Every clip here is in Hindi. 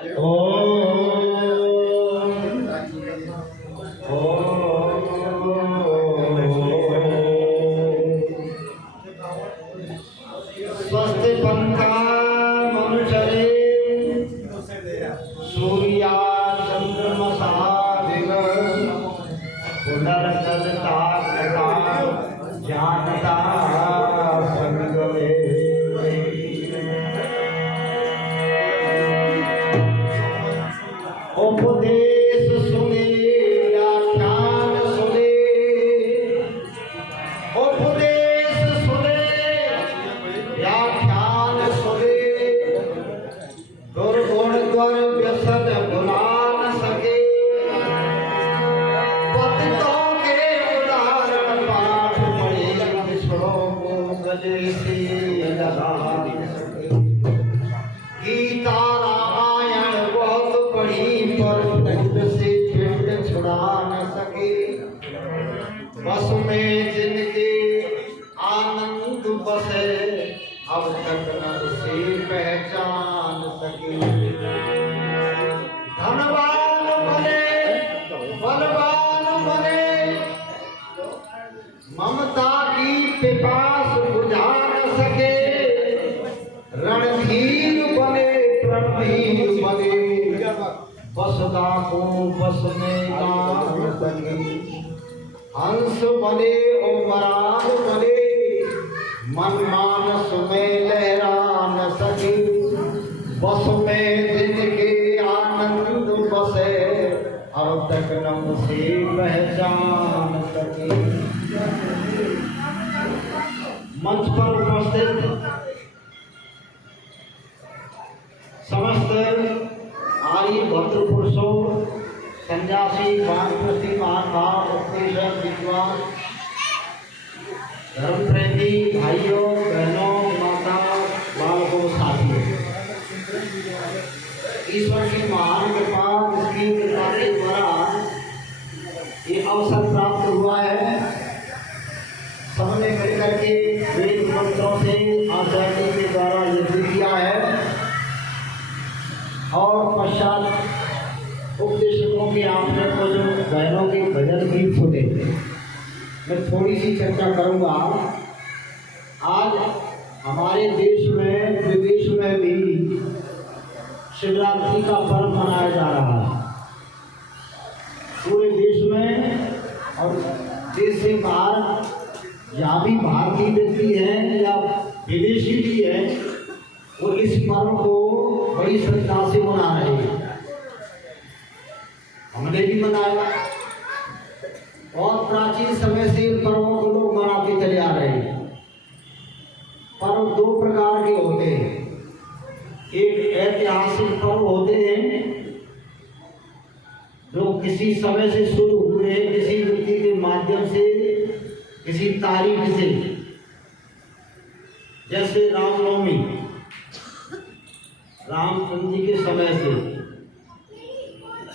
स्वस्ति पंथा मनुष्य सूर्या चंद्रमसा दिव पुनर्जता जानता संगमे उपदेश सुने व्याख्यान सुने उपदेश सुने व्याख्यान सुने दुर्गुण द्वर व्यसन भुला न सके पतितों के उदाहरण पाठ पढ़े विष्णु को गले से लगा गीता रामायण बहुत पढ़ी पर दूध से पेट छुड़ा न सके बस में जिनके आनंद बसे अब तक न उसे पहचान सके धनवान बने बलवान बने ममता की पिपास बुझा न सके रणधीर बने प्रणधीर बने बसदा को बस में डाल सके हंस बने उमरान बने मन मानस में लहरा न सके बस में जिनके आनंद बसे अब तक न उसे पहचान सके। मंच पर उपस्थित समस्त आर्य भद्र पुरुषों सन्यासी वानप्रस्थी महानुभाव उपदेशक विद्वान धर्म प्रेमी भाइयों बहनों माता बालकों साथियों ईश्वर की महान कृपा उसकी कृपा के द्वारा ये अवसर प्राप्त हुआ है। सबने मिलकर के वेद मंत्रों से आचार्य के द्वारा यज्ञ किया है और पश्चात उपदेशकों के आपने को जो बहनों के भजन भी सुने मैं थोड़ी सी चर्चा करूंगा। आज हमारे देश में विदेश में भी शिवरात्रि का पर्व मनाया जा रहा है। पूरे देश में और देश से बाहर जहाँ भी भारतीय व्यक्ति है या विदेशी भी है वो इस पर्व को बड़ी श्रद्धा से मना रहे हैं। हमने भी मनाया और प्राचीन समय से पर्वों को लोग मनाते चले आ रहे हैं। पर्व दो प्रकार के होते हैं, एक ऐतिहासिक पर्व होते हैं जो किसी समय से शुरू हुए हैं, किसी व्यक्ति के माध्यम से किसी तारीख से, जैसे रामनवमी रामचंद्र जी के समय से,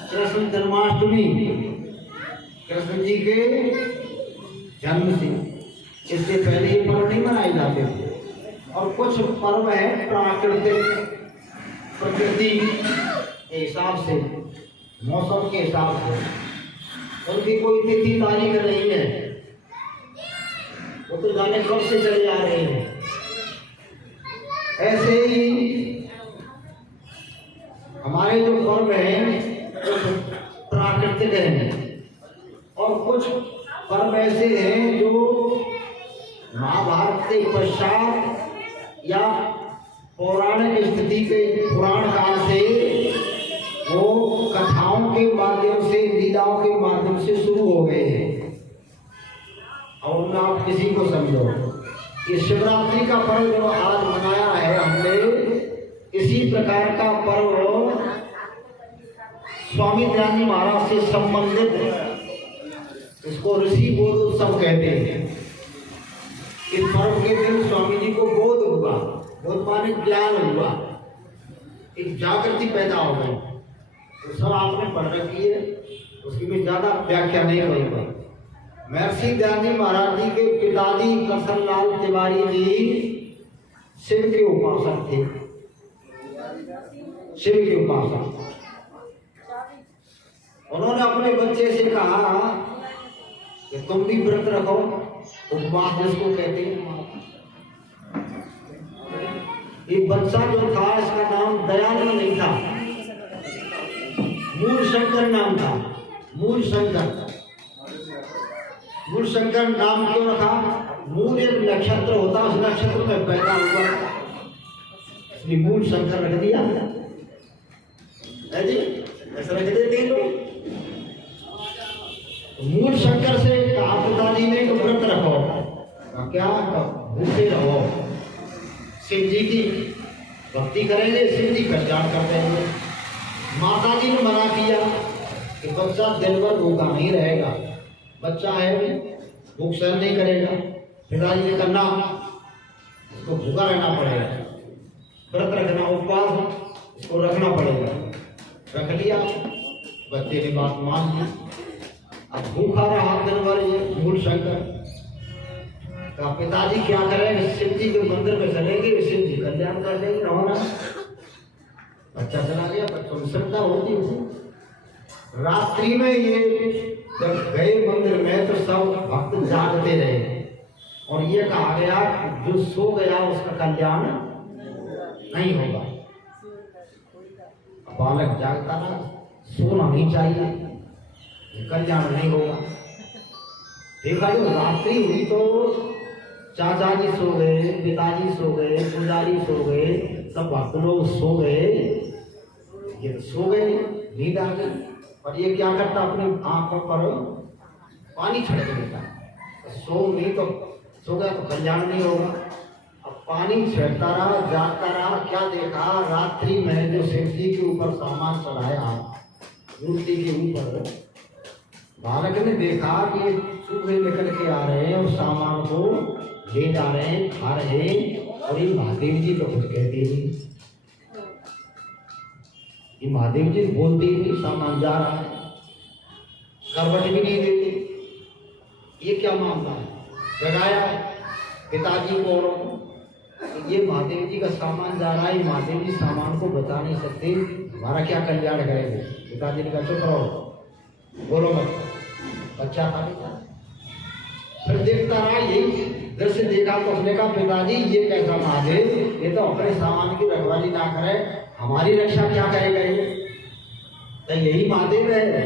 कृष्ण जन्माष्टमी कृष्ण जी के जन्म से, इससे पहले ये पर्व नहीं मनाए जाते थे। और कुछ पर्व है प्राकृतिक प्रकृति के हिसाब से, मौसम के हिसाब से, उनकी कोई तिथि तारीख नहीं है, वो तो जाने कब से चले आ रहे हैं। ऐसे ही हमारे जो पर्व हैं प्राकृतिक हैं और कुछ पर्व ऐसे हैं जो महाभारत के पश्चात या पौराणिक स्थिति के पुराण काल से वो कथाओं के माध्यम से लीलाओं के माध्यम से शुरू हो गए हैं। और उनमें आप किसी को समझो, ये शिवरात्रि का पर्व जो आज मनाया है हमने, इसी प्रकार का पर्व स्वामी दयानंद महाराज से संबंधित, इसको ऋषि बोध उत्सव कहते हैं। इस पर्व के दिन स्वामी जी को बोध हुआ, बोध माने ज्ञान हुआ, एक जागृति पैदा हो गई। तो सब आपने पढ़ रखी है, उसकी भी ज्यादा व्याख्या नहीं करूंगा। महर्षि दयानंद महाराज जी के पिताजी करसनलाल तिवारी जी शिव के उपासक थे शिव के उपासक। उन्होंने अपने बच्चे से कहा कि तुम भी व्रत रखो, उपवास जिसको कहते हैं। एक बच्चा जो था इसका नाम दयानंद नहीं था, मूल शंकर नाम था। मूल शंकर, मूल शंकर नाम क्यों रखा? मूल एक नक्षत्र होता, उस नक्षत्र में पैदा हुआ, इसलिए मूल शंकर रख दिया है जी। ऐसा रख देते हैं लोग। मूल शंकर से कहा पिताजी ने तो व्रत रखो, क्या भूखे रहो, शिव जी की भक्ति करेंगे, शिव जी कल्याण कर देंगे। माता जी ने मना किया कि बच्चा दिन भर भूखा नहीं रहेगा, बच्चा है भी भूख सहन नहीं करेगा। पिताजी ने कहा ना, इसको भूखा रहना पड़ेगा, व्रत रखना, उपवास इसको रखना पड़ेगा। रख लिया, बच्चे ने बात मान ली। अब भूखा रहा दिन भर ये मूल शंकर। कहा पिताजी क्या करें, शिव जी के मंदिर में चलेंगे, शिव जी कल्याण कर देंगे, रहो ना। बच्चा चला गया, बच्चों में श्रद्धा होती है। रात्रि में ये जब गए मंदिर में तो सब भक्त जागते रहे और ये कहा गया जो सो गया उसका कल्याण नहीं होगा। बालक जागता ना, सोना नहीं चाहिए, कल्याण नहीं होगा। देखा जो रात्रि हुई तो चाचा जी सो गए, पिताजी सो गए, पुजारी सो गए, सब भक्त लोग सो गए, ये सो गए, नींद आ गई। और ये क्या करता, अपनी आंखों पर पानी छिड़क देता। सो नहीं तो सो गया तो कल्याण नहीं होगा। अब पानी छिड़कता रहा, जागता रहा, क्या देखा, रात्रि में जो शिव जी के ऊपर सामान चढ़ाया मूर्ति के ऊपर, बालक ने देखा कि चूहे निकल के आ रहे हैं और सामान को ले जा रहे हैं, खा रहे हैं। और ये महादेव जी तो कुछ कहते नहीं, ये महादेव जी बोलते ही नहीं, सामान जा रहा है, करवट भी नहीं देते। ये क्या मामला है? जगाया पिताजी को, ये महादेव जी का सामान जा रहा है, महादेव जी सामान को बचा नहीं सकते, हमारा क्या कल्याण करेंगे। पिताजी ने कहा चुप रहो, बोलो मत। बच्चा था नहीं था, फिर देखता रहा, यही दृश्य देखा तो उसने कहा पिताजी ये कैसा महादेव, ये तो अपने सामान की रखवाली ना करे, हमारी रक्षा क्या करेगा ये? तो यही महादेव है,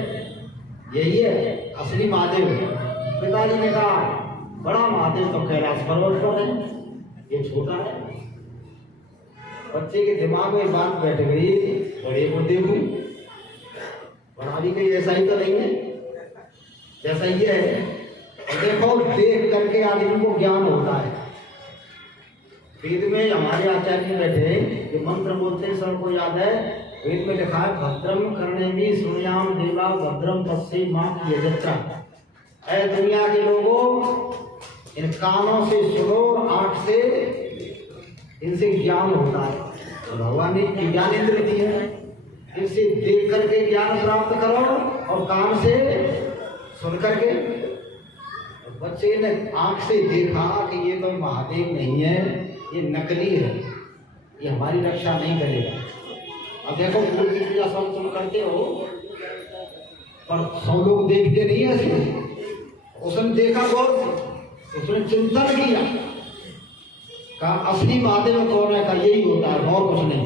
यही है असली महादेव। पिताजी ने कहा बड़ा महादेव तो कैलाश पर्वत पर है, ये छोटा है। बच्चे के दिमाग में बात बैठ गई, बड़े को देखूं, बड़ा भी कहीं ऐसा ही तो नहीं है जैसा ये है। और देखो, देख करके आदमी को ज्ञान होता है। वेद में हमारे आचार्य बैठे जो मंत्र बोलते हैं, सबको याद है। वेद में लिखा है भद्रम कर्णेमी सुनयाम देवा भद्रम पश्ये मां की यजत्रा। ऐ दुनिया के लोगों, इन कानों से सुनो, आंख से इनसे ज्ञान होता है। तो भगवान ने ज्ञान इंद्र दी है, इनसे देख करके ज्ञान प्राप्त करो और कान से सुन करके। बच्चे ने आंख से देखा कि ये तो महादेव नहीं है, ये नकली है, ये हमारी रक्षा नहीं करेगा। अब देखो मूर्ति पूजा सब तुम करते हो, पर 100 लोग देखते नहीं है ऐसे। उसने देखा बहुत, उसने चिंतन किया, कहा असली महादेव कौन है, का यही होता है और कुछ नहीं।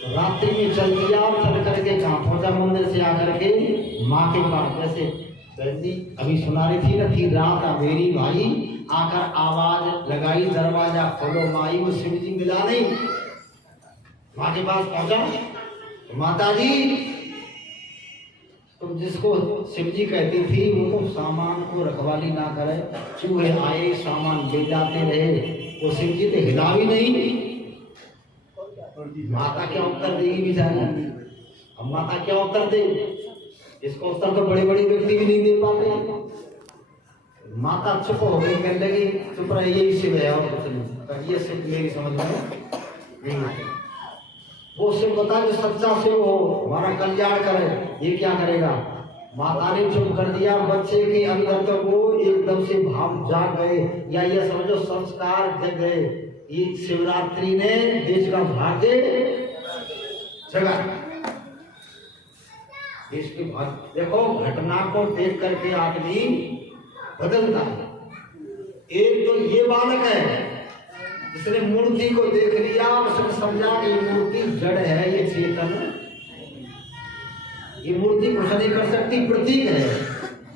तो रात्रि में चल दिया, चल करके कहाँ पहुंचा, मंदिर से आकर के माँ के पास। जैसे बहनी अभी सुना रही थी ना, थी रात मेरी भाई, आकर आवाज लगाई, दरवाजा खोलो माई, वो शिव जी मिला नहीं। माँ के पास पहुंचा, माता जी तुम जिसको शिव जी कहती थी वो तो सामान को रखवाली ना करे, चूहे आए सामान ले जाते रहे, वो शिव जी तो हिला भी नहीं। माता क्या उत्तर देगी बेचारी? अब माता क्या उत्तर दे? इसको उत्तर तो बड़े बड़े व्यक्ति भी नहीं दे पाते। माता चुप हो गई, कहने लगी चुप रहे, यही शिव है और कुछ नहीं। ये शिव मेरी समझ में नहीं आती। वो शिव बता जो सच्चा शिव हो, हमारा कल्याण करे, ये क्या करेगा? माता ने चुप कर दिया। बच्चे के अंदर तो वो एकदम से भाव जाग गए, या ये समझो संस्कार जग गए। ये शिवरात्रि ने देश का भाग्य जगह। इसके बाद देखो घटना को देख करके आदमी बदलता है। एक तो ये बालक है जिसने मूर्ति को देख लिया, उसने समझा कि ये मूर्ति जड़ है, ये चेतन, ये मूर्ति कुछ नहीं कर सकती, प्रतीक है।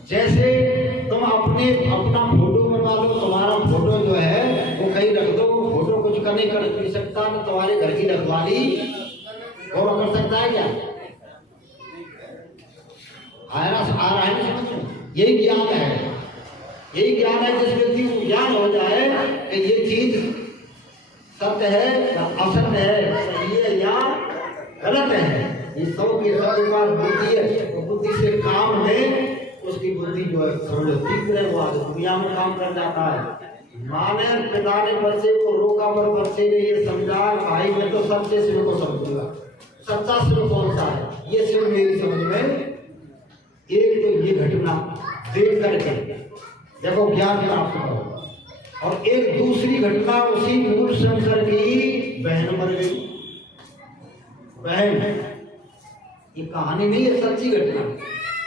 जैसे तुम अपना फोटो बनवा लो, तुम्हारा फोटो जो है वो कहीं रख दो, फोटो कुछ नहीं कर सकता, ना तुम्हारे घर की रखवाली वो कर सकता है क्या? आ रहा है ना समझ? यही ज्ञान है, यही ज्ञान है। जिस व्यक्ति को ज्ञान हो जाए कि ये चीज सत्य है या असत्य है, सही है या गलत है, ये सब की सबके पास बुद्धि है, तो बुद्धि से काम में उसकी बुद्धि जो है समझ ठीक रहे, वो आज दुनिया में काम कर जाता है। माँ ने पिता ने बच्चे को रोका, पर बच्चे ने ये समझा भाई मैं तो सच्चे शिव को समझूंगा, सच्चा शिव कौन सा है, ये शिव मेरी समझ में। एक तो ये घटना देख करके देखो ज्ञान प्राप्त करो। और एक दूसरी घटना उसी मूल शंकर की बहन मर गई। बहन, ये कहानी नहीं है, सच्ची घटना।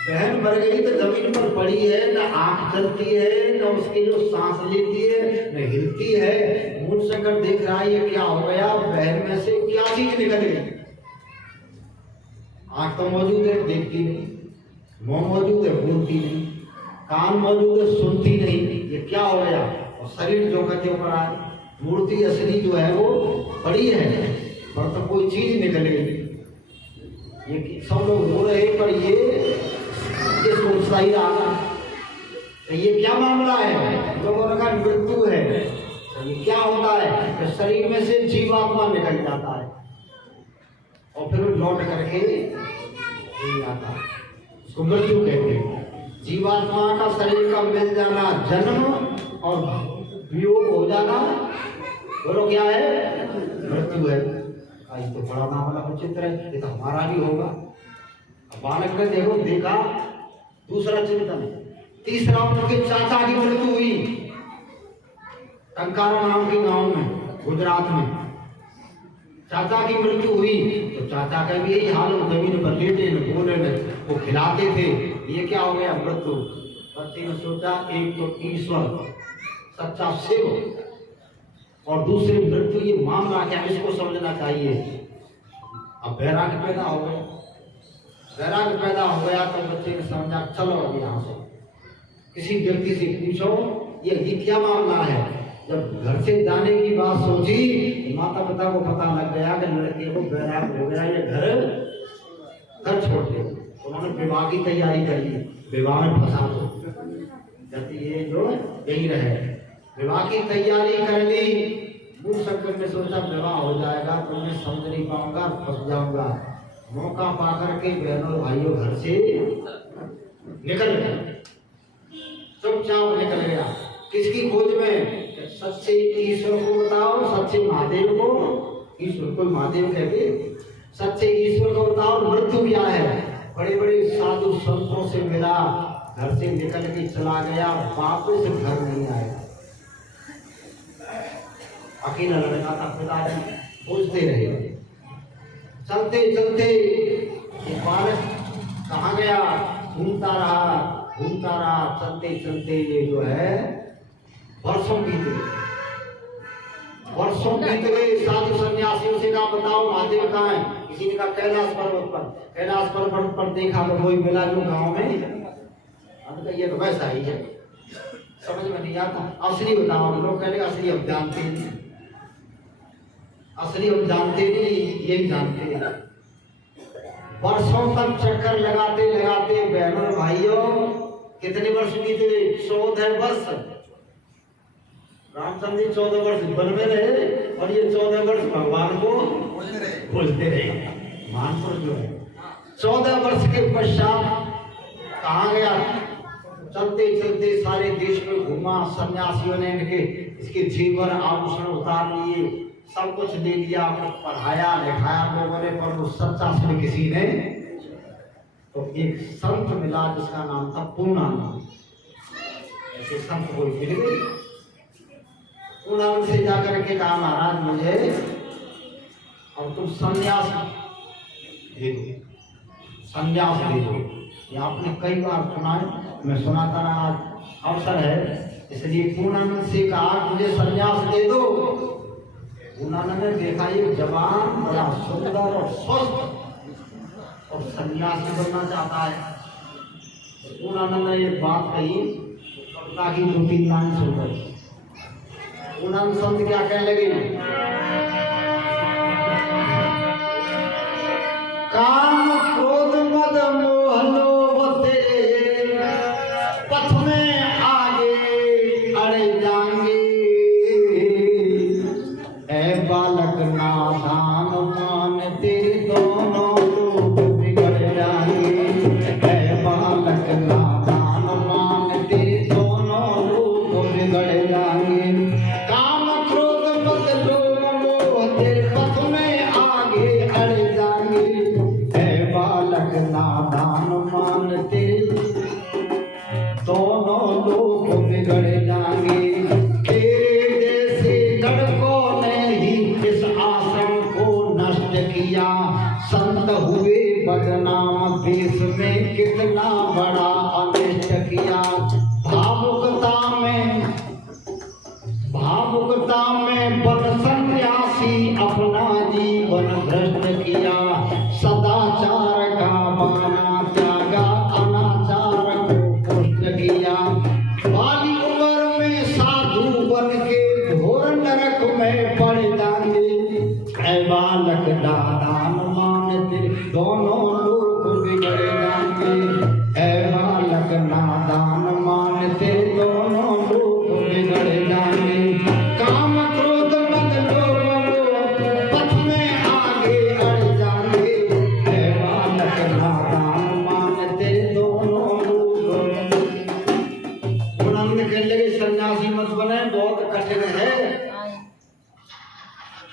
बहन मर गई तो जमीन पर पड़ी है, न आंख चलती है, न उसकी जो सांस लेती है, न हिलती है। मूल शंकर देख रहा है ये क्या हो गया, बहन में से क्या चीज निकल गई। आंख तो मौजूद है, देखती नहीं, मुंह मौजूद है, बोलती नहीं, कान मौजूद है, सुनती नहीं, ये क्या हो गया। और शरीर जो कहते ऊपर आए, मूर्ति असली जो है वो बड़ी है, पर तो कोई चीज निकल गई। ये सब लोग रो रहे, पर ये सोचता ही रहा तो ये क्या मामला है। लोगों ने कहा मृत्यु है। तो ये क्या होता है कि शरीर में से जीवात्मा निकल जाता है और फिर लौट करके नहीं आता, उसको मृत्यु कहते हैं। जीवात्मा का शरीर का मिल जाना जन्म और वियोग हो जाना, बोलो क्या है, मृत्यु है। ये तो बड़ा मामला विचित्र है, ये तो हमारा भी होगा। बालक ने देखा दूसरा चिंतन। तीसरा उनके चाचा की मृत्यु हुई टंकारा नाम के गांव में, गुजरात में। चाचा की मृत्यु हुई तो चाचा का भी यही हाल, जमीन पर लेटे न बोले न, वो खिलाते थे। ये क्या हो गया, मृत्यु। बच्चे ने सोचा एक तो ईश्वर सच्चा शिव और दूसरी मृत्यु, ये मामला क्या, इसको समझना चाहिए। अब वैराग्य पैदा हो गया, वैराग्य पैदा हो गया तो बच्चे ने समझा चलो अब यहाँ से किसी व्यक्ति से पूछो ये क्या मामला है। जब घर से जाने की बात सोची, माता पिता को पता लग गया कि लड़के को वैराग्य हो गया, ये घर छोड़ दे। उन्होंने विवाह की तैयारी कर ली, विवाह में फंसा दो, ये जो यही रहे। विवाह की तैयारी कर ली। मूल शंकर ने सोचा विवाह हो जाएगा तो मैं समझ नहीं पाऊंगा, फंस जाऊंगा। मौका पाकर के बहनों भाइयों घर से निकल गए, चुपचाप निकल गया। किसकी खोज में, सच्चे ईश्वर को बताओ, सच्चे महादेव को। ईश्वर को महादेव कहते, सच्चे ईश्वर को बताओ मृत्यु क्या है। बड़े बड़े साधु संतों से मिला, घर से निकल के चला गया, वापस घर नहीं आया। अकेला लड़का था, पिताजी पूछते रहे। चलते चलते बालक कहाँ गया, घूमता रहा, चलते चलते ये जो है वर्षों बीत गए। साधु सन्यासियों से कहा बताओ महादेव कहाँ है। किसी ने कहा कैलाश पर्वत पर। कैलाश पर्वत पर देखा तो कोई मिला जो गांव में। ये तो वैसा ही है, समझ में नहीं आता। असली बताओ, लोग कहते असली हम जानते नहीं, असली हम जानते नहीं, यही जानते हैं। वर्षों तक चक्कर लगाते लगाते बहनों भाइयों कितने वर्ष बीते, 14 वर्ष। रामचंद्र जी 14 वर्ष वन में रहे और ये 14 वर्ष भगवान को खोजते रहे। मानपुर जो है 14 वर्ष के पश्चात कहाँ गया। चलते चलते सारे देश में घूमा, सन्यासियों ने इनके इसके जेवर आभूषण उतार लिए, सब कुछ ले लिया, पढ़ाया लिखाया लोगों ने, पर वो सच्चा शिव किसी ने। तो एक संत मिला जिसका नाम था पूर्णानंद। ऐसे संत कोई मिल गई, पूर्णानंद से जाकर के कहा महाराज मुझे अब तुम संन्यास दे दो, संन्यास दे दो। ये आपने कई बार सुना है, मैं सुनाता रहा, आज अवसर है इसलिए पूर्णानंद से कहा मुझे संन्यास दे दो। पूर्णानंद ने देखा ये जवान बड़ा सुंदर और स्वस्थ और संन्यासी बनना चाहता है। पूर्णानंद ने ये बात कही ताकि 2-3 लाइन सुनकर पूर्णानंद संत क्या कहने लगे, काम क्रोध मद मोह लोभ तेरे पथ में आगे अड़े जाएंगे, ऐ बालक नादान मान तेरे दोनों लोग बिगड़ जाएंगे, ऐ बालक नादान मान तेरे दोनों लोग बिगड़ जाएंगे। काम क्रोध मद लोभ मोह तेरे पथ में आगे अड़े जाएंगे, ऐ बालक नादान मान तेरे दोनों लोग बिगड़ जाएंगे। तेरे जैसे लड़कों ने ही इस आश्रम को नष्ट किया, संत हुए बदनाम, देश में कितना बड़ा अनिष्ट किया। भावुकता में बद सन्यासी अपना जीवन भ्रष्ट किया, सदाचार का बाना त्यागा, अनाचार को पुष्ट किया। बाली उम्र में साधु बन के घोर नरक में पड़ जाएंगे, ऐ बालक नादान मान तेरे दोनों लोग बिगड़ जाएंगे, ऐ बालक नादान मान तेरे दोनों लोग बिगड़ जाएंगे। काम क्रोध मद लोभ मोह पथ में आगे अड़ जाएंगे, ऐ बालक नादान मान तेरे दोनों लोग। पूर्णानंद कहने लगे सन्यासी मत बने, बहुत कठिन है।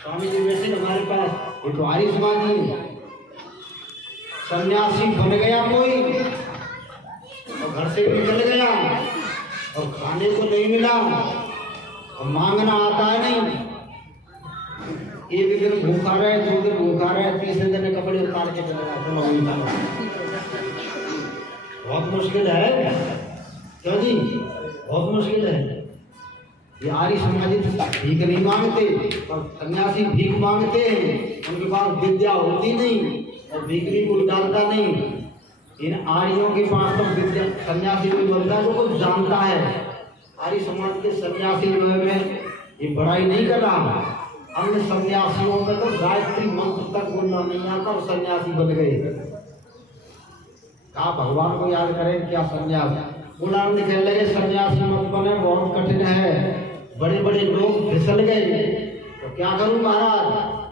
स्वामी जी वैसे हमारे पास एक आर्य समाजी सन्यासी बन गया कोई और घर से निकल गया और खाने को नहीं मिला और मांगना आता है नहीं, एक दिन भूखा रहे, 2 दिन भूखा रहे, तीसरे दिन कपड़े उतार के चले जाते। बहुत मुश्किल है, क्यों जी, बहुत मुश्किल है। ये आर्य समाजी भीख नहीं मांगते और सन्यासी भीख मांगते हैं, उनके पास विद्या होती नहीं और भीख को डालता नहीं। इन आर्यों के पास तो विद्या सन्यासी भी बनता है जो कुछ जानता है। आर्य समाज के सन्यासी जो है मैं ये बड़ाई नहीं कर रहा, अन्य सन्यासियों में तो गायत्री मंत्र तक बोलना नहीं आता और सन्यासी बन गए। कहा भगवान को याद करें क्या सन्यास। पूर्णानंद कहने लगे सन्यासी मत बने, बहुत कठिन है, बड़े बड़े लोग फिसल गए, तो क्या करूं महाराज,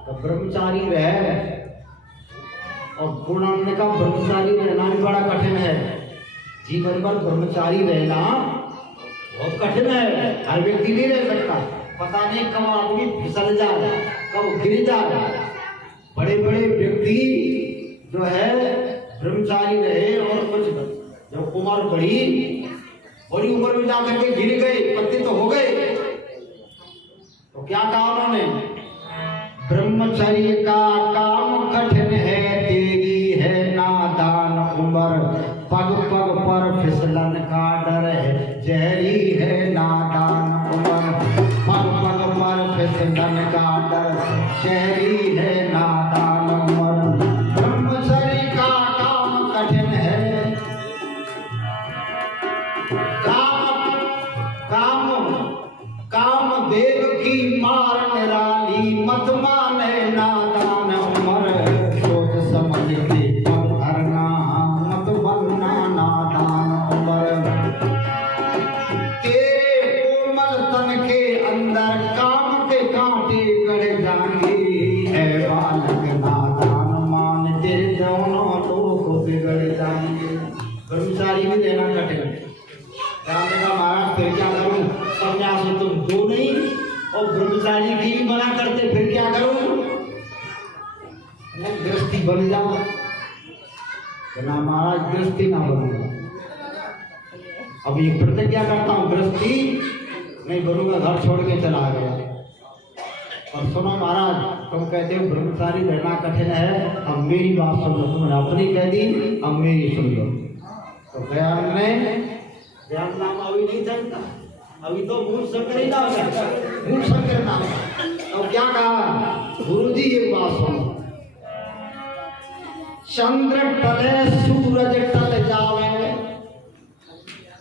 तो ब्रह्मचारी रहे। और पूर्णानंद ने कहा ब्रह्मचारी रहना भी बड़ा कठिन है, जीवन भर ब्रह्मचारी रहना बहुत कठिन है, हर व्यक्ति नहीं रह सकता। पता नहीं कब आदमी फिसल जाए, कब गिर जाए। बड़े बड़े व्यक्ति जो है ब्रह्मचारी रहे और कुछ जब उम्र बड़ी उम्र में जाकर के गिर गए, पतित हो गए, तो क्या कहा उन्होंने, ब्रह्मचर्य का काम कठिन है, तेरी है नादान उम्र, पग पग पर फिसलन का डर है, जहरी है नादान उम्र, पग पग पर फिसलन का डर, जहरी है नादान उम्र। ब्रह्मचर्य का काम कठिन है, काम देव की मार निराली, मत माने नादान उम्र, सोच समझ के पग धरना, मत बनना नादान उम्र। तेरे कोमल तन के अंदर काम के कांटे गड़ जाएंगे, ऐ बालक नादान मान तेरे दोनों लोग बिगड़ जाएंगे। ब्रह्मचारी भी देना कठिन है। महाराज फिर क्या करूं, सन्यासी तुम दो नहीं और ब्रह्मचारी की भी मना करते, फिर क्या करूं, गृहस्थी बन जाओ। ना महाराज गृहस्थी ना बनूंगा, अब ये प्रतिज्ञा करता हूं गृहस्थी नहीं बनूंगा, घर छोड़ के चला गया। और सुनो महाराज, तुम कहते हो ब्रह्मचारी रहना कठिन है, अब मेरी बात सुन लो। तुमने अपनी कह दी, अब मेरी सुन लो। तो ज्ञान नाम अभी नहीं चलता, अभी तो भूल शंकर ही नाम है, भूल शंकर नाम है। अब क्या कहा गुरु जी, एक बात सुनो। चंद्र टले सूरज टल जावे,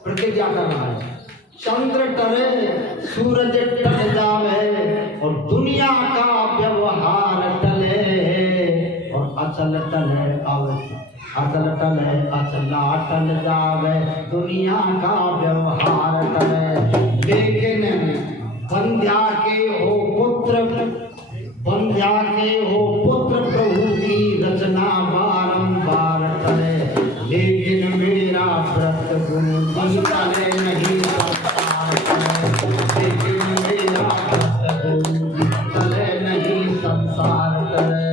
प्रतिज्ञा कर रहा है। चंद्र टले सूरज टल जावे और दुनिया का व्यवहार टले, और अचल टले अचल टले अचला टल जावे, दुनिया का व्यवहार टले। लेकिन बंध्या के हो पुत्र प्रभु की रचना बारंबार टले, लेकिन मेरा व्रत गुरु जी टले नहीं संसार टले, लेकिन मेरा व्रत गुरु जी टले नहीं संसार टले।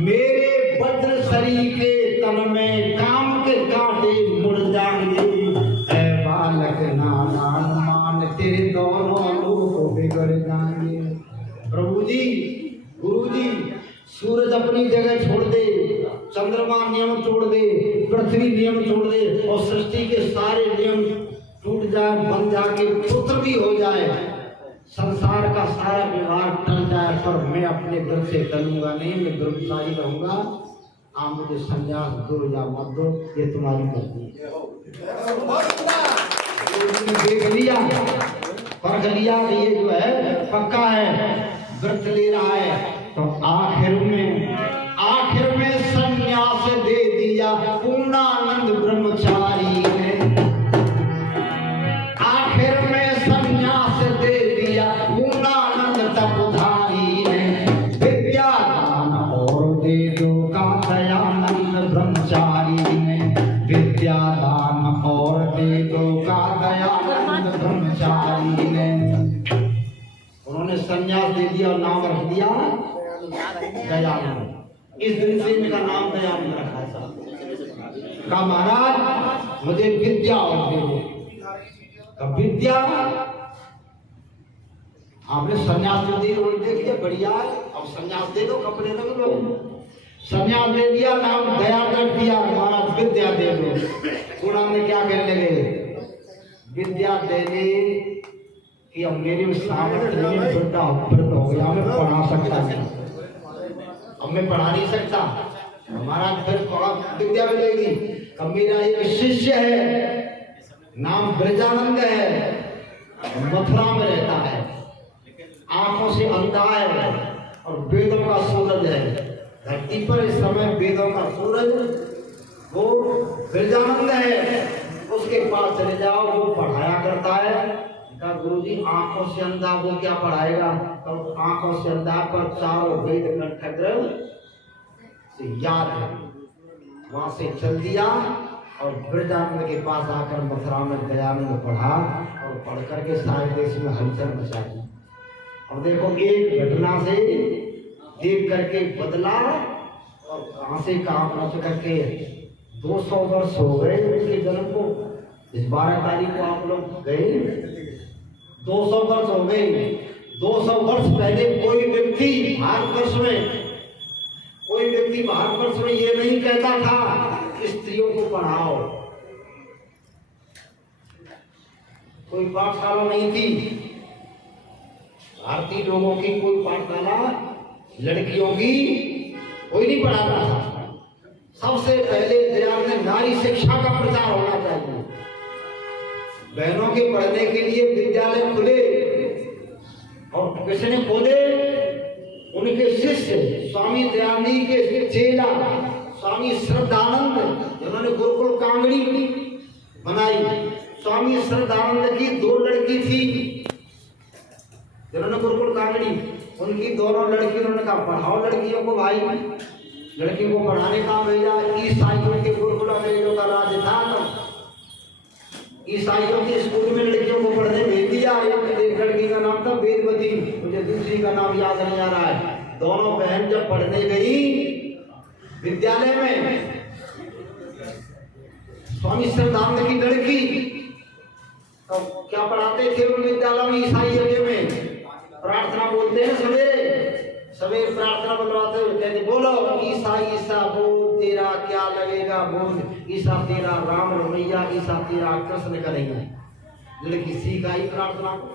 मेरे वज्र शरीर के तन में काम के कांटे मुड़ जाएंगे, ऐ बालक नादान मान तेरे दोनों लोग बिगड़ जाएंगे। प्रभु जी, गुरु जी, सूरज अपनी जगह छोड़ दे, चंद्रमा नियम तोड़ दे, पृथ्वी नियम तोड़ दे और सृष्टि के सारे नियम टूट जाए, बन जाके पुत्र भी हो जाए, संसार का सारा व्यवहार टल जाए, पर मैं अपने दिल से टलूंगा नहीं, मैं ब्रह्मचारी रहूंगा। आप मुझे संन्यास दो या मत दो, ये तुम्हारी मर्जी है। देख लिया, परख लिया, ये जो है पक्का है, व्रत ले रहा है, तो आखिर में संन्यास दे दिया पूर्णानंद ब्रह्मचारी ने। आखिर में संन्यास दे दिया पूर्णानंद तपधारी ने। विद्यादान और दे दो का दयानंद ब्रह्मचारी ने, विद्यादान और दे दो का दयानंद ब्रह्मचारी ने। उन्होंने संन्यास दे दिया और नाम रख दिया दयानंद। इस दिन से इनका नाम दयानंद रखा है। कहा महाराज मुझे विद्या और दे दो। विद्या आपने संन्यास दे दिया, देख लिया बढ़िया, अब संन्यास दे दो, कपड़े रख लो। संन्यास दे दिया, नाम दयानंद रख दिया, महाराज विद्या दे दो। उन्होंने क्या कहने लगे, विद्या देने कि अब मेरे सामर्थ्य नहीं, बेटा व्रत हो गया, मैं पढ़ा सकता नहीं, अब मैं पढ़ा नहीं सकता। हमारा फिर विद्या मिलेगी। अब मेरा एक शिष्य है, नाम ब्रजानंद है, मथुरा में रहता है, आंखों से अंधा है और वेदों का सूरज है। धरती पर इस समय वेदों का सूरज वो ब्रजानंद है, उसके पास चले जाओ, वो पढ़ाया करता है। गुरु जी आंखों से अंधा, वो क्या पढ़ाएगा? तो आंखों से अंधा पर चारों वेद कंठग्रह से याद है। वहां से चल दिया और ब्रजानंद के पास आकर मथुरा में दयानंद पढ़ा और पढ़ करके सारे देश में हलचल मचा दी। अब देखो एक घटना से देख करके बदला और कहां से कहां पहुंच करके 200 वर्ष हो गए उनके जन्म को। इस 12 तारीख को आप लोग गए, 200 वर्ष हो गए। 200 वर्ष पहले कोई व्यक्ति भारतवर्ष में ये नहीं कहता था कि स्त्रियों को पढ़ाओ। कोई पाठशाला नहीं थी, भारतीय लोगों की कोई पाठशाला लड़कियों की कोई नहीं पढ़ाता था। सबसे पहले दयानंद नारी शिक्षा का प्रचार होना चाहिए। बहनों के पढ़ने के लिए विद्यालय खुले और किसने खोले? उनके शिष्य स्वामी दयानंद के चेला स्वामी श्रद्धानंद, जिन्होंने गुरुकुल कांगड़ी बनाई। स्वामी श्रद्धानंद की 2 लड़की थी जिन्होंने गुरुकुल कांगड़ी, उनकी दोनों लड़की, उन्होंने कहा पढ़ाओ लड़कियों को भाई। लड़की को पढ़ाने का भेजा। ईसाइयों के गुरुकुल अंग्रेजों का राज था, ईसाइयों के स्कूल में लड़कियों को पढ़ने भेज दिया। एक लड़की का नाम था वेदवती, मुझे दूसरी का नाम याद नहीं आ रहा है। दोनों बहन जब पढ़ने गई विद्यालय में, स्वामी श्रद्धानंद की लड़की, तो क्या पढ़ाते थे उन विद्यालय में ईसाई में? प्रार्थना बोलते हैं सवेरे सवेरे प्रार्थना बुलवाते हुए कहते बोलो ईसा ईसा बोल तेरा क्या लगेगा बोल, ईसा तेरा राम रमैया, ईसा तेरा कृष्ण कन्हैया। लड़की सीख आई प्रार्थना को,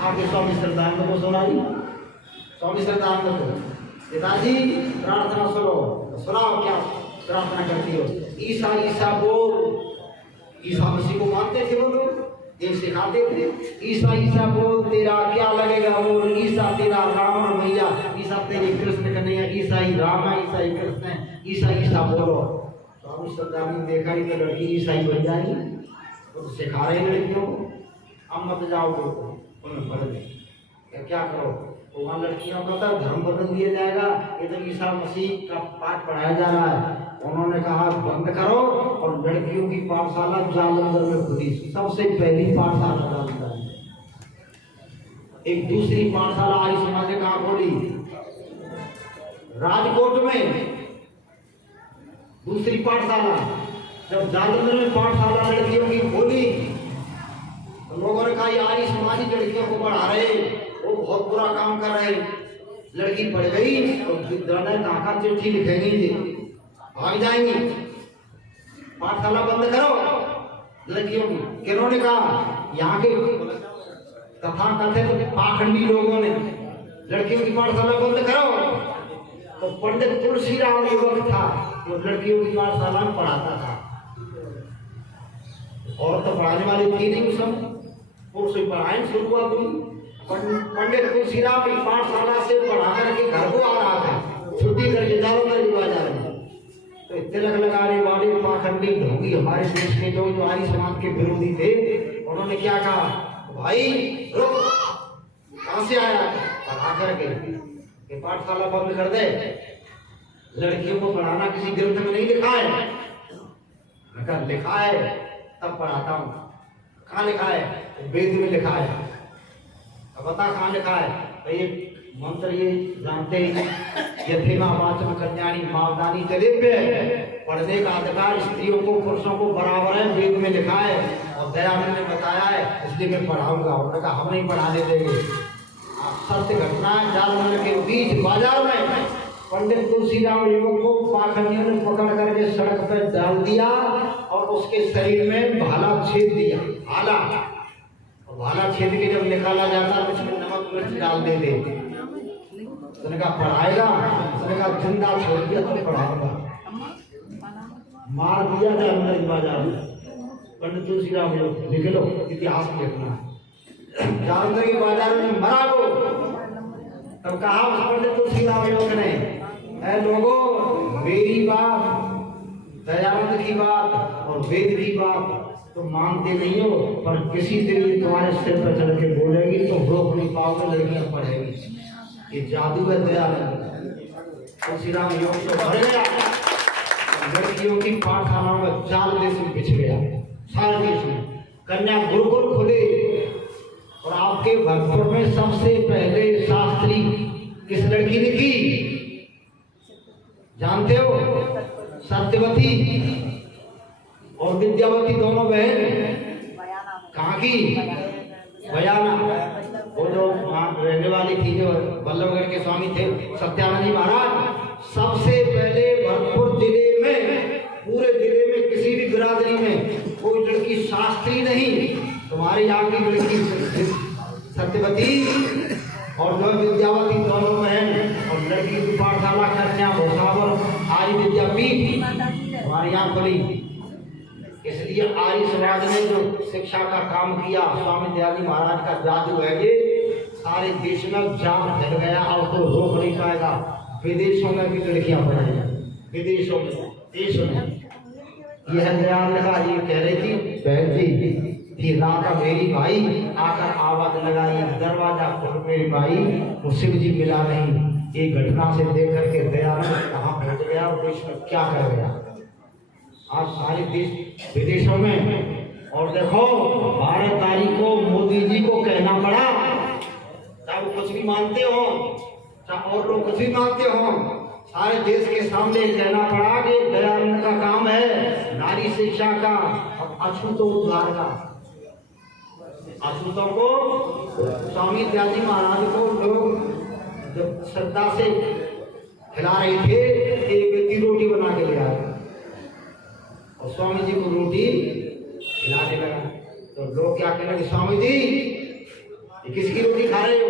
आगे स्वामी श्रद्धानंद को सुनाई। स्वामी श्रद्धानंद को पिताजी प्रार्थना सुनो, सुनाओ क्या प्रार्थना करती हो। ईसा ईसा बोल, ईसा मसीह को मानते थे वो लोग, ये सिखाते थे। ईसा ईसा बोल तेरा क्या लगेगा बोल, ईसा तेरा राम रमैया, ईसा तेरे कृष्ण कन्हैया, ईसा ही राम है, ईसा ही कृष्ण है, ईसा ईसा बोलो। स्वामी श्रद्धानंद देखा ही तो लड़की ईसाई बन जाएगी, तो सिखा रहे लड़कियों को। अब मत जाओ उन्हें पढ़ने, क्या करो तो वहाँ लड़कियों का तो धर्म बदल दिया जाएगा, ये तो ईसा मसीह का पाठ पढ़ाया जा रहा है। उन्होंने कहा बंद करो, और लड़कियों की पाठशाला जालंधर में खुली, सबसे पहली पाठशाला जालंधर में। एक दूसरी पाठशाला आई समाज ने कहा खोली राजकोट में, दूसरी पाठशाला। जब जालंधर में पाठशाला लड़कियों की खोली तो लोगों ने कहा यार समाजी लड़कियों को पढ़ा रहे, वो बहुत बुरा काम कर रहे। लड़की पढ़ गई तो विद्यालय कहाँ चिट्ठी लिखेंगी, भाग जाएंगी, पाठशाला बंद करो लड़कियों की। किन्होंने कहा यहाँ के तथा कथित पाखंडी लोगों ने लड़कियों की पाठशाला बंद करो। तो पंडित तुलसीराम युवक था, वो लड़कियों की पाठशाला में पढ़ाता था। और तो पढ़ाने वाली थी नहीं उस समय, पुरुष पढ़ाएं शुरुआत हुई। पंडित तुलसीराम की पाठशाला से पढ़ा करके घर को आ रहा था, छुट्टी करके जालंधर बाजार में। तो तिलक लगाने वाले पाखंडी ढोंगी हमारे देश के जो आर्य समाज के विरोधी थे, उन्होंने क्या कहा, भाई रुक, कहां से आया, पढ़ा करके पाठशाला बंद कर दे। लड़कियों को पढ़ाना किसी ग्रंथ में नहीं लिखा है। अगर लिखा है तब पढ़ाता हूँ। कहाँ लिखा है, वेद में लिखा है। अब बता कहाँ लिखा है, तो ये मंत्र ये जानते ही, यथेमा वाचन कल्याणी मावदानी कलेब्य, पढ़ने का अधिकार स्त्रियों को पुरुषों को बराबर है, वेद में लिखा है। और दयानंद ने बताया है, इसलिए मैं पढ़ाऊंगा। उन्होंने कहा हम नहीं पढ़ाने देंगे। सत्य घटना जालंधर के बीच बाजार में पंडित तुलसीराम युवक को पाखंडियों ने पकड़ करके सड़क पर डाल दिया और उसके शरीर में भाला छेद दिया। भाला छेद के जब निकाला जाता है उसमें नमक मिर्च डाल देते। उसने कहा पढ़ाएगा, उसने कहा जिंदा छोड़ दिया तो पढ़ाऊंगा। मार दिया जालंधर बाजार में पंडित तुलसीराम युवक। लिख लो, इतिहास में लिखना, जालंधर के बाजार में मरा वो। तब कहा उस पंडित तुलसीराम युवक ने, ऐ लोगों, मेरी बात, दयानंद की बात और वेद की बात तो मानते नहीं हो, पर किसी दिन ये तुम्हारे सिर पर चढ़ के बोलेगी तो रोक नहीं पाओगे, लड़कियां पढ़ेगी। ये जादू है दयानंद। तुलसीराम युवक तो भर गया, लड़कियों की पाठशालाओं में जाल देश में बिछ गया, सारे देश में कन्या गुरुकुल खुले। और आपके भरतपुर में सबसे पहले शास्त्री किस लड़की ने की जानते हो? सत्यवती और विद्यावती दोनों बहन। कहाँ की? बयाना। वो जो वहाँ रहने वाली थी, जो बल्लभगढ़ के स्वामी थे सत्यानंद जी महाराज। सबसे पहले भरतपुर जिले में, पूरे जिले में किसी भी बिरादरी में कोई लड़की शास्त्री नहीं, तुम्हारे यहाँ की लड़की सत्यवती और जो विद्यावती दोनों बहन। और लड़की की पाठशाला कन्या भोसावर आर्य विद्यापीठ हमारे यहाँ खुली। इसलिए आर्य समाज ने जो शिक्षा का काम किया, स्वामी दयानंद महाराज का जादू है ये, सारे देश में जाम फैल गया और तो रोक नहीं पाएगा। विदेशों में भी लड़कियां पढ़ाई, विदेशों में, देशों में। यह दयानंद का ये कह रही थी बहन जी कि रात मेरी भाई आकर आवाज लगाई, दरवाजा खोल मेरी भाई, वो शिव जी मिला नहीं। ये घटना से देख करके दयानंद कहाँ पहुँच गया और देश में क्या कर गया। आज सारे देश विदेशों में। और देखो 12 तारीख को मोदी जी को कहना पड़ा, चाहे वो कुछ भी मानते हो, चाहे और लोग कुछ भी मानते हो, सारे देश के सामने कहना पड़ा कि दयानंद का काम है नारी शिक्षा का और अछूत उद्धार का। आसुतों को स्वामी दयाल जी महाराज को लोग जब श्रद्धा से खिला रहे थे, एक व्यक्ति रोटी बना के ले आया और स्वामी जी को रोटी खिलाने लगा। तो लोग क्या कहने लगे, स्वामी जी ये किसकी रोटी खा रहे हो?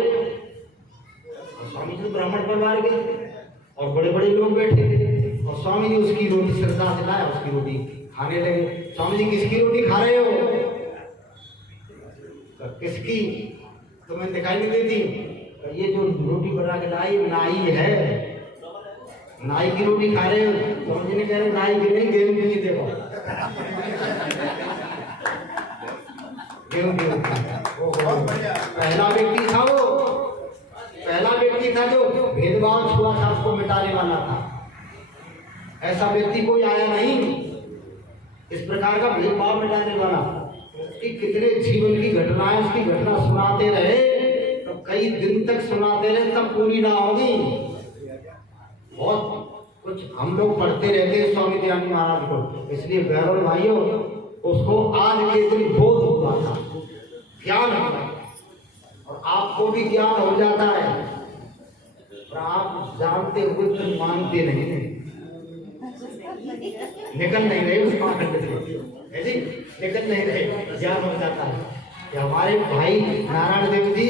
और स्वामी जी ब्राह्मण परिवार के और बड़े बड़े लोग बैठे थे और स्वामी जी उसकी रोटी श्रद्धा से लाया, उसकी रोटी खाने लगे। स्वामी जी किसकी रोटी खा रहे हो? तो किसकी? तुम्हें दिखाई नहीं देती? तो ये जो रोटी बना के लाई नाई है, नाई की रोटी खा रहे हो। स्वामी जी ने कह रहे नाई की नहीं, गेहूं की। देखो गेहूं पहला व्यक्ति था, वो पहला व्यक्ति था जो भेदभाव छुआ था उसको मिटाने वाला था। ऐसा व्यक्ति कोई आया नहीं इस प्रकार का भेदभाव मिटाने वाला। कि कितने जीवन की घटनाएं, उसकी घटना सुनाते रहे तो कई दिन तक सुनाते रहे तब पूरी ना होगी। बहुत कुछ हम लोग पढ़ते रहते हैं स्वामी दयाल महाराज को, इसलिए भैरव भाइयों उसको आज के दिन बोध हुआ था, ज्ञान हुआ और आपको भी ज्ञान हो जाता है और आप जानते हुए फिर मानते नहीं, निकल नहीं रहे उस पाखंड से, निकल नहीं रहे, ज्ञान हो जाता है। कि हमारे भाई नारायण देव जी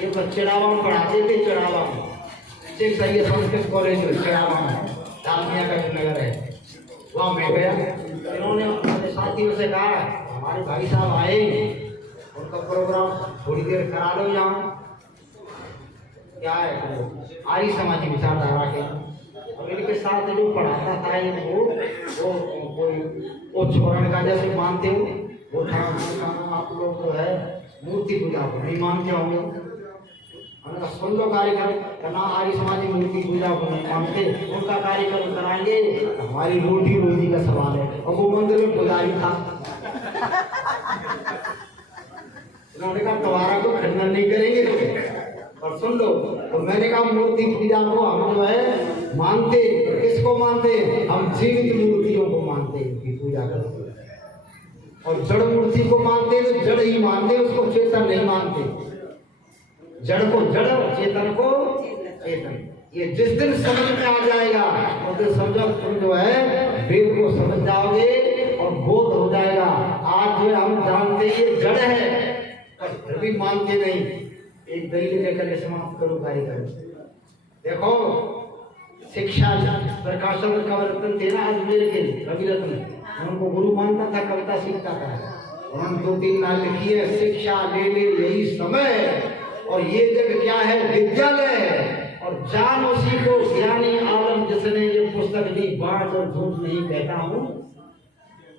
ये चढ़ावा में पढ़ाते थे, चढ़ावा में सिर्फ सही संस्कृत कॉलेज चढ़ावा में दालमिया का नगर है, वहाँ मैं गया। इन्होंने अपने साथियों से कहा हमारे भाई साहब आए, उनका प्रोग्राम थोड़ी देर करा लो। यहाँ क्या है तो आर्य समाजी विचारधारा के, और इनके साथ जो पढ़ाता था वो छोरण का जैसे मानते हो वो था। आप लोग जो है मूर्ति पूजा को नहीं मानते होंगे, उनका सुन लो कार्यक्रम ना, आर्य समाजी मूर्ति पूजा को नहीं मानते, उनका कार्यक्रम कराएंगे। हमारी रोटी रोजी का सवाल है। और वो मंदिर में पुजारी था, उन्होंने कहा तुम्हारा को खंडन नहीं करेंगे तो, और सुन लो। तो मैंने कहा मूर्ति पूजा को हम जो है मानते, किसको मानते? हम जीवित मूर्तियों को मानते, उनकी पूजा करते। और जड़ मूर्ति को मानते तो जड़ ही मानते, उसको चेतन नहीं मानते। जड़ को जड़, चेतन को चेतन। ये जिस दिन समझ में आ जाएगा उस दिन समझो तुम जो है वेद को समझ जाओगे और बोध हो जाएगा। आज जो हम जानते ये जड़ है पर फिर भी मानते नहीं। एक दलील लेकर समाप्त करो कार्यक्रम। देखो शिक्षा प्रकाशन कवरत्न थे ना अजमेर के रवि रत्न, उनको गुरु मानता था, कविता सीखता था। उन्होंने 2-3 लाइन लिखी है, शिक्षा ले ले यही समय और ये जग क्या है विद्यालय, और जान उसी को ज्ञानी आलम जिसने ये पुस्तक ली, बात और झूठ नहीं कहता हूँ।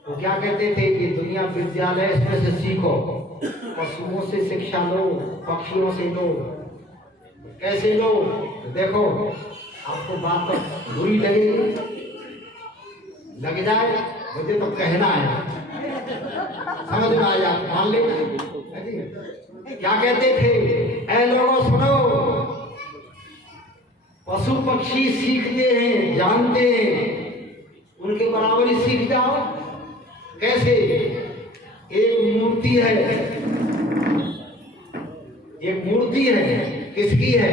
तो क्या कहते थे कि दुनिया विद्यालय, इसमें से सीखो, पशुओं से शिक्षा लो, पक्षियों से लो। कैसे लो? देखो आपको बात तो बुरी लगेगी, लग जाए, मुझे तो कहना है, समझ में आ जाए, मान ले। क्या कहते थे? ऐ लोगों सुनो, पशु पक्षी सीखते हैं, जानते हैं, उनके बराबर ही सीख जाओ। कैसे? एक मूर्ति है, एक मूर्ति है, किसकी है?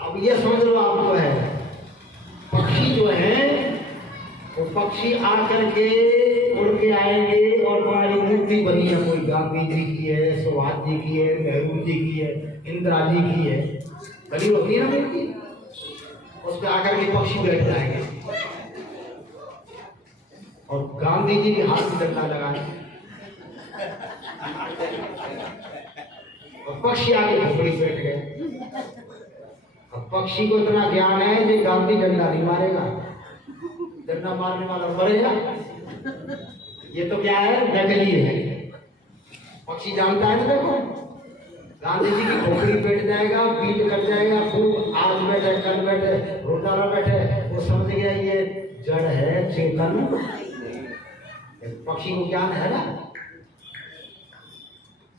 अब ये समझ लो आप जो है पक्षी जो है वो पक्षी आकर के उड़ के आएंगे और हमारी मूर्ति बनी है, कोई गांधी जी की है, सुभाष जी की है, नेहरू जी की है, इंदिरा जी की है, बनी होती है ना मूर्ति, उस पर आकर के पक्षी बैठ जाएंगे और गांधी जी के हाथ में डंडा लगाए और पक्षी आगे झोपड़ी बैठ गए। अब पक्षी को इतना ज्ञान है कि गांधी डंडा नहीं मारेगा, डंडा मारने वाला मरेगा। ये तो क्या है? नकली है। पक्षी जानता है ना, देखो गांधी जी की खोपड़ी बैठ जाएगा, पीठ कर जाएगा, खूब आज बैठे कल बैठे रोजाना बैठे, वो समझ गया ये जड़ है, चेतन। पक्षी को ज्ञान है ना,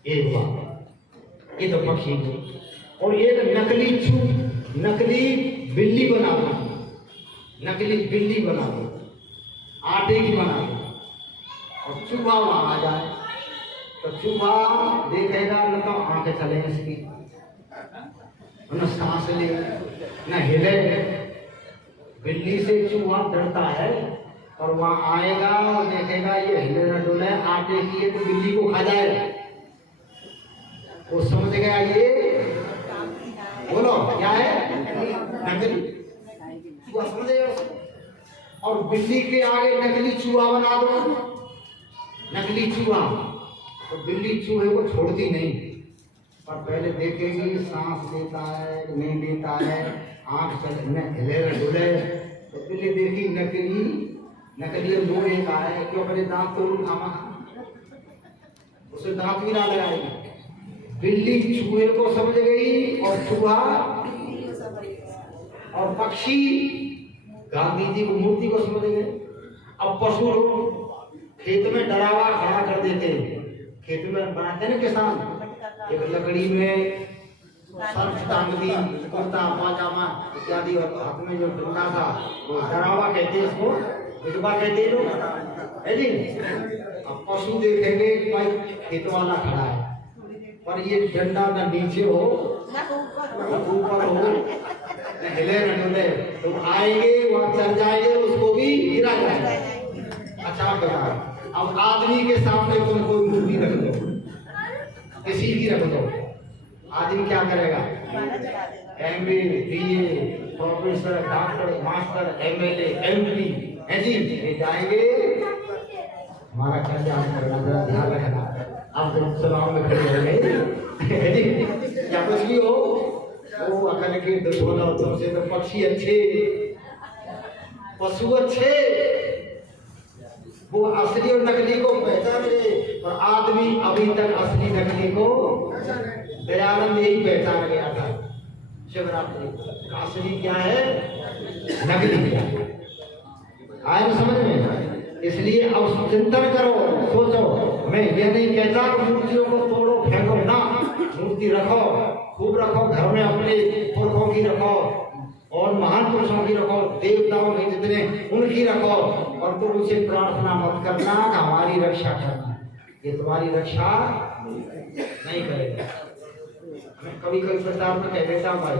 एक बात ये तो पक्षी को। और एक नकली चूक, नकली बिल्ली बना दो, नकली बिल्ली बना दो, आटे की बना दो और चूहा वहां आ जाए तो चूहा देखेगा न तो आंखें चले इसकी, न सांस ले, न हिले। बिल्ली से चूहा डरता है और वहां आएगा और देखेगा ये हिले न डोले, आटे की है तो बिल्ली को खा जाएगा। वो समझ गया ये, बोलो क्या है, नकली चूहा, समझ गया। और बिल्ली के आगे नकली चूहा बना दो, नकली चूहा, तो बिल्ली चूहे को छोड़ती नहीं, पर पहले देखेगी सांस लेता है नहीं लेता है, आंख चले हिले डुले। तो बिल्ली देखी नकली लोहे का है, क्यों अपने दांत तोड़ खामा, उसे दांत भी ना लगाएगी। बिल्ली चूहे को समझ गई और चूहा और पक्षी गांधी जी की मूर्ति को समझ गए। अब पशु लोग खेत में डरावा खड़ा कर देते हैं, खेत में बनाते हैं ना किसान, एक लकड़ी में सर्फ टांग दी, कुर्ता पाजामा इत्यादि, और हाथ में जो डंडा था वो डरावा कहते हैं, उसको विधवा कहते हैं लोग, है जी। अब पशु देखेंगे भाई खेत वाला खड़ा है, पर ये डंडा न नीचे हो न ऊपर हो, न हिले न डुले, तो आएंगे वहां चल जाएंगे, उसको भी गिरा जाएगा। अच्छा बताओ, अब आदमी के सामने तुम कोई मूर्ति रख दो, किसी की रख दो, आदमी क्या करेगा, MA BA professor doctor master MLA MP है जी, ये जाएंगे हमारा क्या ध्यान रखना। आप जब सलाम में खड़े हो गए क्या कुछ भी हो, वो अकल के दुश्मन हो तुमसे, तो पक्षी अच्छे, पशु अच्छे, वो असली और नकली को पहचान गए, और आदमी अभी तक असली नकली को दयानंद यही पहचान गया था शिवरात्रि, असली क्या है नकली क्या है, आए समझ में। इसलिए अब चिंतन करो, सोचो। मैं ये नहीं कहता कि मूर्तियों को तोड़ो फेंको ना, मूर्ति रखो, खूब रखो, घर में अपने पुरखों की रखो और महान पुरुषों की रखो, देवताओं के जितने उनकी रखो, और तुम उनसे प्रार्थना मत करना कि हमारी रक्षा करना, ये तुम्हारी रक्षा नहीं करेगा। मैं कभी कभी प्रचार में कह देता हूँ भाई,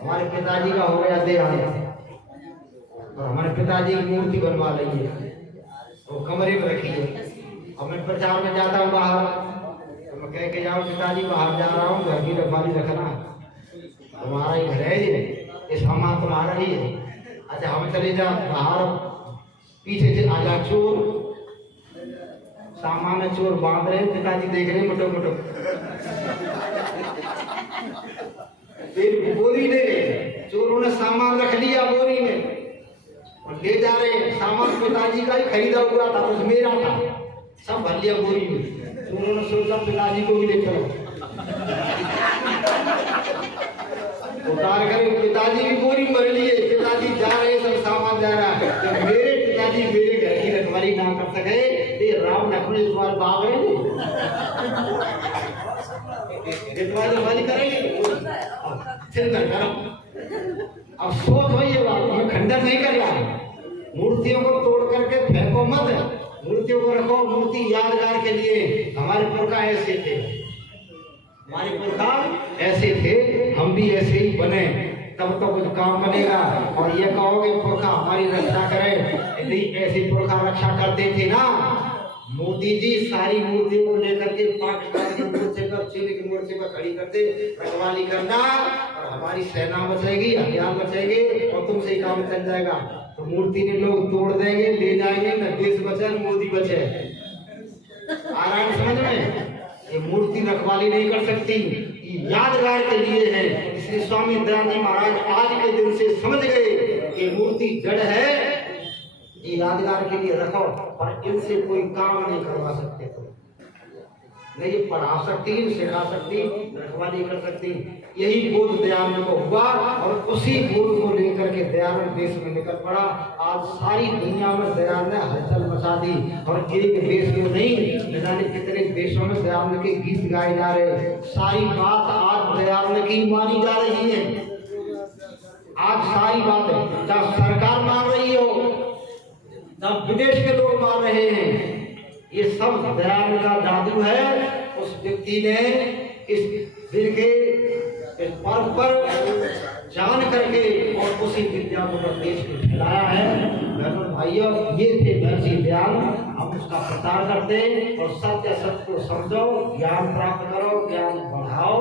हमारे पिताजी का हो गया देहांत और हमारे पिताजी की मूर्ति बनवा ली है, वो कमरे में रखी है, और मैं प्रचार में जाता हूँ बाहर, तो मैं कह के जाऊँ पिताजी बाहर जा रहा हूँ, घर की रखवाली रखना, तुम्हारा ही घर है ये सामान तुम्हारा ही है। अच्छा हम चले जा बाहर, पीछे से आजा चोर, सामान में चोर बांध रहे, पिताजी देख रहे मुटो मुटो, बोरी ले चोरों ने सामान रख लिया बोरी में और ले जा रहे, सामान पिताजी का ही खरीदा हुआ था, बस मेरा था, सब भर लिया बोरी में। चोरों ने सोचा पिताजी को भी ले चलो, उतार कर पिताजी की बोरी भर लिए, पिताजी जा रहे, सब सामान जा रहा है, तो मेरे पिताजी मेरे घर की रखवाली ना कर सके, ये राम नखुल तुम्हारे बाप है, रखवाली करेंगे चिंता करो। अब सोच हो ये बात, मैं खंडन नहीं कर रहा, मूर्तियों को तोड़ करके फेंको मत, मूर्तियों को रखो, मूर्ति यादगार के लिए। हमारे पुरखा ऐसे थे, हमारे पुरखा ऐसे थे, हम भी ऐसे ही बने, तब तो कुछ काम बनेगा। और ये कहोगे पुरखा हमारी रक्षा करे, यदि ऐसे पुरखा रक्षा करते थे ना, मोदी जी सारी मूर्तियों को लेकर के पाकिस्तान की मोर्चे पर, चीन की मोर्चे पर खड़ी करते, रखवाली करना, और हमारी सेना बचेगी, हथियार बचेंगे, और तुमसे ही काम चल जाएगा। तो मूर्ति ने लोग तोड़ देंगे, ले जाएंगे, न देश बचे न मोदी बचे। आराम समझ में, ये मूर्ति रखवाली नहीं कर सकती, ये यादगार के लिए है। इसलिए स्वामी दयानंद महाराज आज के दिन से समझ गए कि मूर्ति जड़ है, ये यादगार के लिए रखो, पर इनसे कोई काम नहीं करवा सकते, तो नहीं ये पढ़ा सकती, सिखा सकती, रखवाली कर सकती। यही बोध दयानंद को हुआ, और उसी बोध को लेकर के दयानंद देश में निकल पड़ा। आज सारी दुनिया में दयानंद ने हलचल मचा दी, और एक देश में नहीं, जाने कितने देशों में दयानंद के गीत गाए जा रहे। सारी बात आज दयानंद की मानी जा रही है, आज सारी बात है, चाहे सरकार मान रही हो, तब विदेश के लोग मान रहे हैं, ये सब दयाल का जादू है। उस व्यक्ति ने इस दिन के इस पर्व पर जान करके और उसी विद्या को देश में फैलाया है। बहनों भाइयों, ये थे महर्षि दयाल। हम उसका प्रचार करते और सत्य सत्य को समझो, ज्ञान प्राप्त करो, ज्ञान बढ़ाओ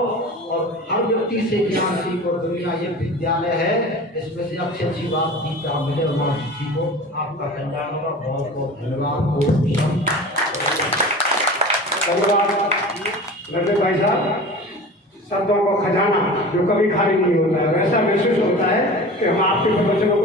और हर व्यक्ति से ज्ञान सीखो। दुनिया ये विद्यालय है, इसमें से अच्छी अच्छी बात सीखा मिले और सीखो। आपका कल्याण होगा। बहुत बहुत धन्यवाद। लड़के भाई साहब, शब्दों को खजाना जो कभी खाली नहीं होता है, वैसा महसूस होता है कि हम आपके बच्चों को